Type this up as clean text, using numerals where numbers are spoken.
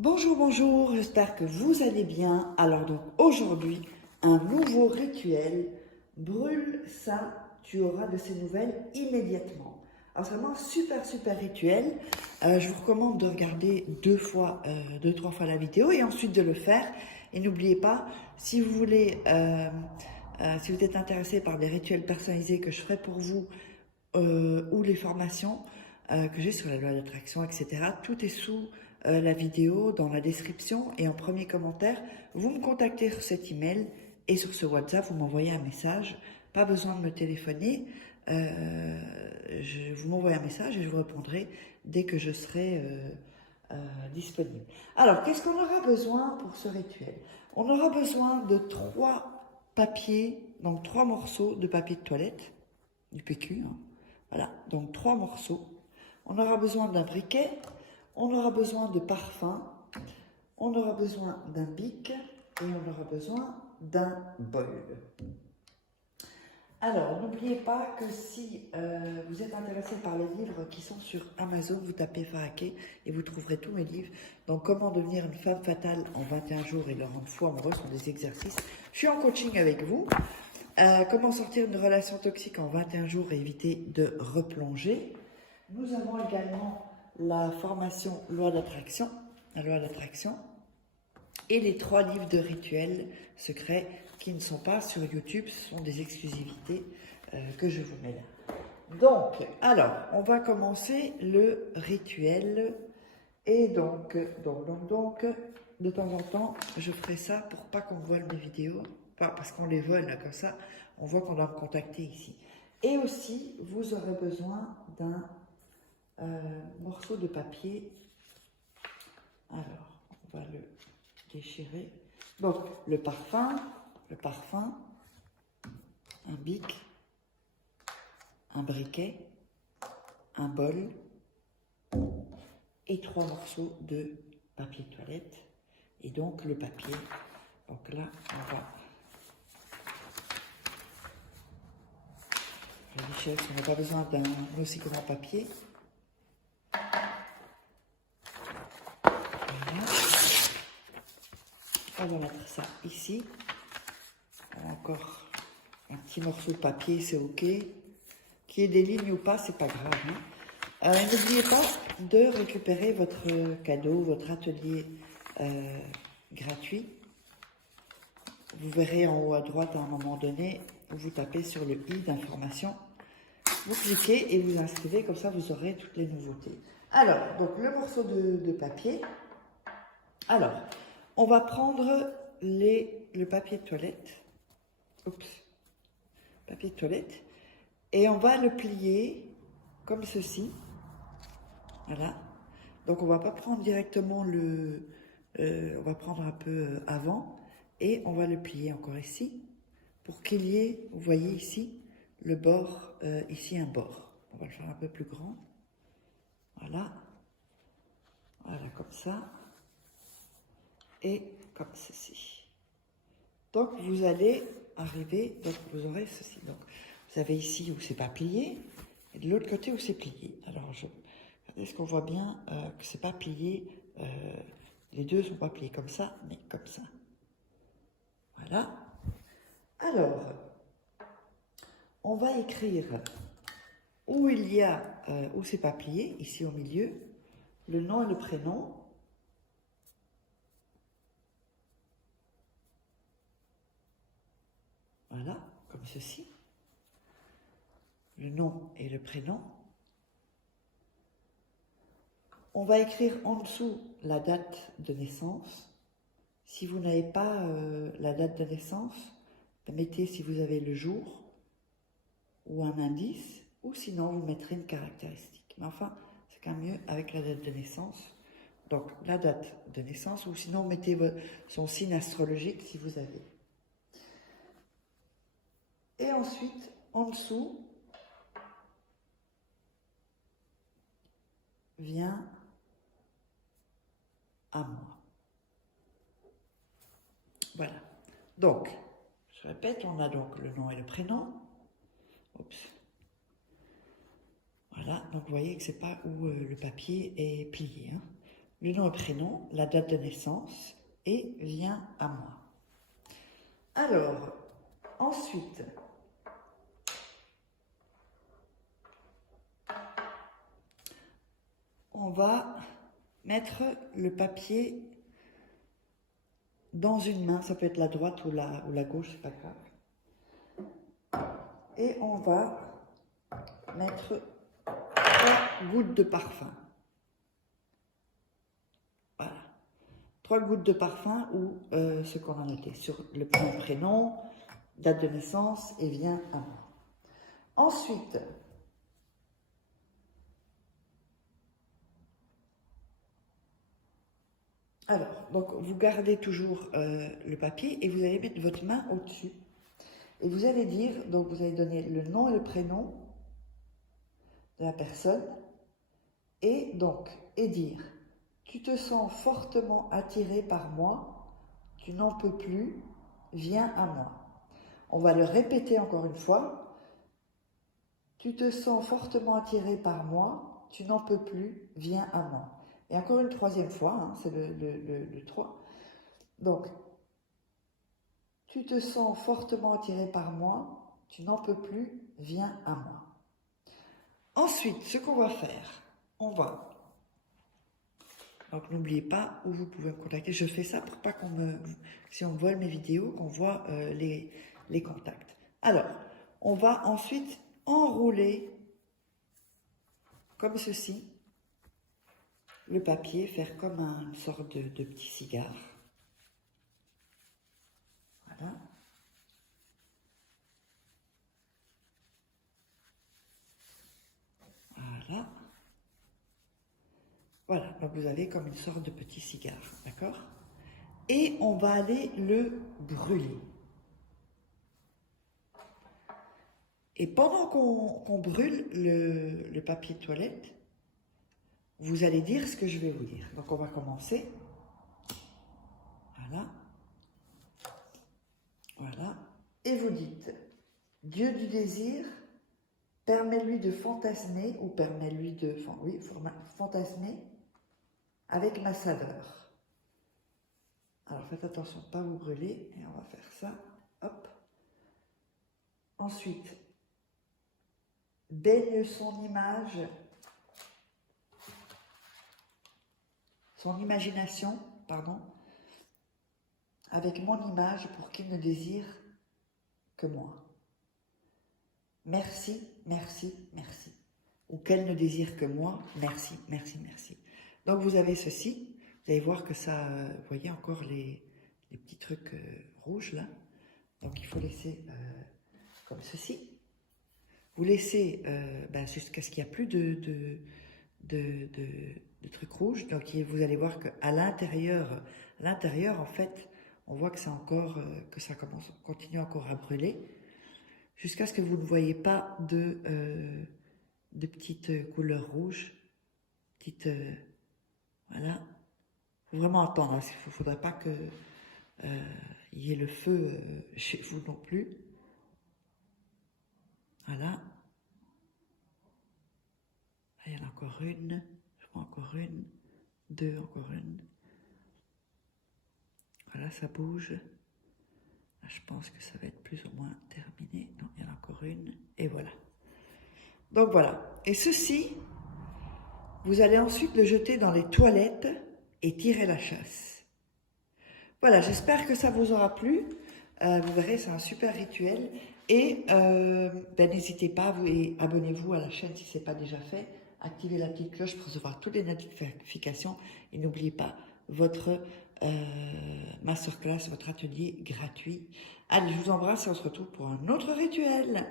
Bonjour, bonjour, j'espère que vous allez bien. Alors donc aujourd'hui, un nouveau rituel. Brûle ça, tu auras de ces nouvelles immédiatement. Alors c'est vraiment un super rituel. Je vous recommande de regarder deux, trois fois la vidéo et ensuite de le faire. Et n'oubliez pas, si vous voulez, si vous êtes intéressé par des rituels personnalisés que je ferai pour vous ou les formations que j'ai sur la loi d'attraction, etc. Tout est sous la vidéo, dans la description et en premier commentaire. Vous me contactez sur cet email et sur ce WhatsApp, vous m'envoyez un message. Pas besoin de me téléphoner. Vous m'envoyez un message et je vous répondrai dès que je serai disponible. Alors, qu'est-ce qu'on aura besoin pour ce rituel? On aura besoin de 3 papiers, donc 3 morceaux de papier de toilette, du PQ, hein. Voilà, donc 3 morceaux. On aura besoin d'un briquet, on aura besoin de parfum, on aura besoin d'un bic et on aura besoin d'un bol. Alors, n'oubliez pas que si vous êtes intéressé par les livres qui sont sur Amazon, vous tapez Faraké et vous trouverez tous mes livres. Donc, comment devenir une femme fatale en 21 jours et le rendre fou amoureux sont des exercices. Je suis en coaching avec vous. Comment sortir d'une relation toxique en 21 jours et éviter de replonger. Nous avons également la formation loi d'attraction, la loi d'attraction, et les 3 livres de rituels secrets qui ne sont pas sur YouTube, ce sont des exclusivités que je vous mets là. Donc, alors, on va commencer le rituel. Et donc, de temps en temps, je ferai ça pour pas qu'on vole mes vidéos, pas parce qu'on les vole, là, comme ça, on voit qu'on doit me contacter ici. Et aussi, vous aurez besoin d'un morceau de papier. Alors, on va le déchirer. Donc, le parfum, un bic, un briquet, un bol et 3 morceaux de papier de toilette. Et donc, le papier. Donc là, on va le déchirer parce qu'on n'a pas besoin d'un aussi grand papier. Voilà. On va mettre ça ici. Encore un petit morceau de papier, c'est ok. Qu'il y ait des lignes ou pas, c'est pas grave, hein. N'oubliez pas de récupérer votre cadeau, votre atelier gratuit. Vous verrez en haut à droite à un moment donné, vous tapez sur le i d'information, vous cliquez et vous inscrivez, comme ça vous aurez toutes les nouveautés. Alors, donc le morceau de papier. Alors, on va prendre le papier de toilette. Oups. Papier de toilette. Et on va le plier comme ceci. Voilà. Donc on va pas prendre directement on va prendre un peu avant et on va le plier encore ici pour qu'il y ait, vous voyez ici, le bord, ici un bord. On va le faire un peu plus grand. Voilà. Voilà, comme ça. Et comme ceci. Donc vous allez arriver, donc vous aurez ceci. Donc vous avez ici où c'est pas plié et de l'autre côté où c'est plié. Alors est-ce qu'on voit bien que c'est pas plié, les deux sont pas pliés comme ça, mais comme ça. Voilà. Alors, on va écrire où il y a, où c'est pas plié, ici au milieu, le nom et le prénom. Voilà, comme ceci. Le nom et le prénom. On va écrire en dessous la date de naissance. Si vous n'avez pas la date de naissance, mettez si vous avez le jour ou un indice, ou sinon vous mettrez une caractéristique. Mais enfin, c'est quand même mieux avec la date de naissance. Donc la date de naissance, ou sinon mettez son signe astrologique si vous avez. Et ensuite, en dessous, vient à moi. Voilà. Donc, je répète, on a donc le nom et le prénom. Oups. Voilà, donc vous voyez que c'est pas où le papier est plié, hein. le nom et prénom, la date de naissance et viens à moi. Alors, ensuite, on va mettre le papier dans une main, ça peut être la droite ou la gauche, c'est pas grave. Et on va mettre 3 gouttes de parfum. Voilà. 3 gouttes de parfum ou ce qu'on a noté sur le prénom, date de naissance et viens à moi. Ensuite, alors, donc vous gardez toujours le papier et vous allez mettre votre main au-dessus. Et vous allez dire, donc vous allez donner le nom et le prénom de la personne et dire, tu te sens fortement attiré par moi, tu n'en peux plus, viens à moi. On va le répéter encore une fois, tu te sens fortement attiré par moi, tu n'en peux plus, viens à moi. Et encore une troisième fois, hein, c'est le 3. Donc, tu te sens fortement attiré par moi, tu n'en peux plus, viens à moi. Ensuite, ce qu'on va faire, on va... Donc, n'oubliez pas où vous pouvez me contacter. Je fais ça pour pas qu'on me... Si on me vole mes vidéos, qu'on voit les contacts. Alors, on va ensuite enrouler comme ceci le papier, faire comme une sorte de petit cigare. Voilà. Voilà. Voilà, donc vous avez comme une sorte de petit cigare, d'accord? Et on va aller le brûler. Et pendant qu'on brûle le papier de toilette, vous allez dire ce que je vais vous dire. Donc on va commencer. Voilà. Voilà. Et vous dites, Dieu du désir, permets-lui de fantasmer, ou permets-lui de fantasmer avec ma saveur. Alors faites attention, pas vous brûler, et on va faire ça. Hop. Ensuite, baigne son image, son imagination, pardon, avec mon image pour qu'il ne désire que moi. Merci, merci, merci. Ou qu'elle ne désire que moi, merci, merci, merci. Donc vous avez ceci, vous allez voir que ça, vous voyez encore les petits trucs rouges là. Donc il faut laisser comme ceci. Vous laissez jusqu'à ce qu'il n'y a plus de trucs rouges. Donc vous allez voir qu'à l'intérieur en fait, on voit que c'est encore, que ça continue encore à brûler, jusqu'à ce que vous ne voyez pas de petites couleurs rouges, voilà. Il faut vraiment attendre, il ne faudrait pas que y ait le feu chez vous non plus. Voilà. Il y en a encore une, je prends encore une, 2, encore une. Voilà, ça bouge. Là, je pense que ça va être plus ou moins terminé. Non, il y en a encore une. Et voilà. Donc voilà. Et ceci, vous allez ensuite le jeter dans les toilettes et tirer la chasse. Voilà, j'espère que ça vous aura plu. Vous verrez, c'est un super rituel. Et n'hésitez pas, et abonnez-vous à la chaîne si ce n'est pas déjà fait. Activez la petite cloche pour recevoir toutes les notifications. Et n'oubliez pas votre masterclass, votre atelier gratuit. Allez, je vous embrasse et on se retrouve pour un autre rituel.